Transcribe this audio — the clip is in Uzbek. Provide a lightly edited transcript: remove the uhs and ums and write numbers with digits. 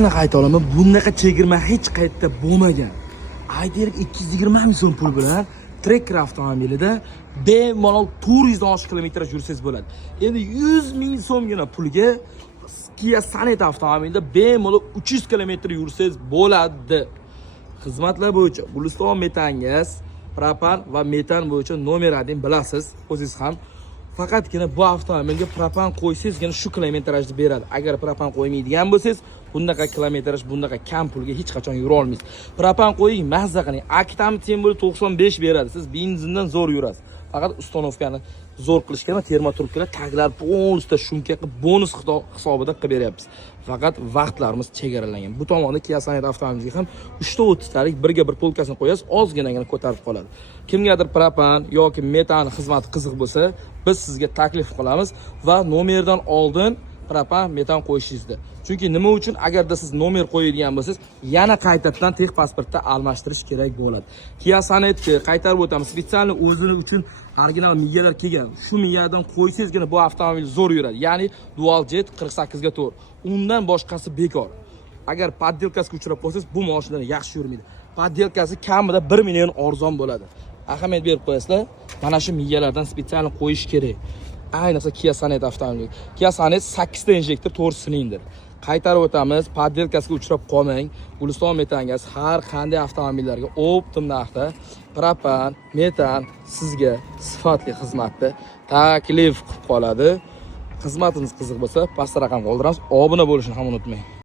aniq ayta olaman, bunaqa chegirma hech qayerda bo'lmagan. Aytaylik 220 ming so'm pul bilan Tracker avtomobilida bemalol 400 dan oshiq kilometr yursangiz bo'ladi. Endi 100 ming so'mgina pulga Kia Sonet avtomobilida bemalol 300 kilometr yursangiz bo'ladi. Xizmatlar bo'yicha Guliston metan gaz, propan va metan bo'yicha nomer 1 bilasiz, o'zingiz ham. Faqatgina bu avtomobilga propan qo'ysangizgina shu kilometrajni beradi. Agar propan qo'ymaydigan bo'lsangiz, bundaqa kilometraj, bundaqa kam pulga hech qachon yura olmaysiz. Propan qo'ying, mazza qiling. Aktam tembul 95 beradi. Siz benzindan zo'r yurasiz. Faqat ustanovkani zo'r qilishga termoturubkalar taglar polsda shumka qilib bonus hisobida qilib beryapmiz. Faqat vaqtlarimiz chegaralangan. Bu tomonda Kia Sonet avtomobiliga ham 3-4 talik birga bir polkasini qo'yasiz, ozginagina ko'tarib qoladi. Kimgadir propan yoki metan xizmati qiziq bo'lsa, biz sizga taklif qilamiz va nomerdan oldin propan metan qo'yishingizni. Chunki nima uchun? Agarda siz nomer qo'yadigan bo'lsangiz, yana qaytadan texpasportda almashtirish kerak bo'ladi. Kia Sonetga qaytarib o'tamiz. Spetsialni o'zini uchun original miyalar kelgan. Shu miyadan qo'ysangizgina bu avtomobil zo'r yuradi. Ya'ni Dual Jet 48 ga to'g'ri. Undan boshqasi bekor. Agar poddelkasiga uchrab qolsangiz, bu mashinalar yaxshi yurmaydi. Poddelkasi kamida 1 million arzon bo'ladi. Ahamiyat berib qo'yasizlar. Mana shu miyalardan spetsialni qo'yish kerak. Ayniqsa Kia Sonet avtomobili. Kia Sonet 8 ta injektor, 4 silindr. Qaytarib o'tamiz, poddelkasiga uchrab qolmang. Guliston metan gaz har qanday avtomobillarga optim narxda propan, metan sizga sifatli xizmatda taklif qilib qoladi. Xizmatimiz qiziq bo'lsa, pastda raqam qoldiramiz. Obuna bo'lishni ham unutmang.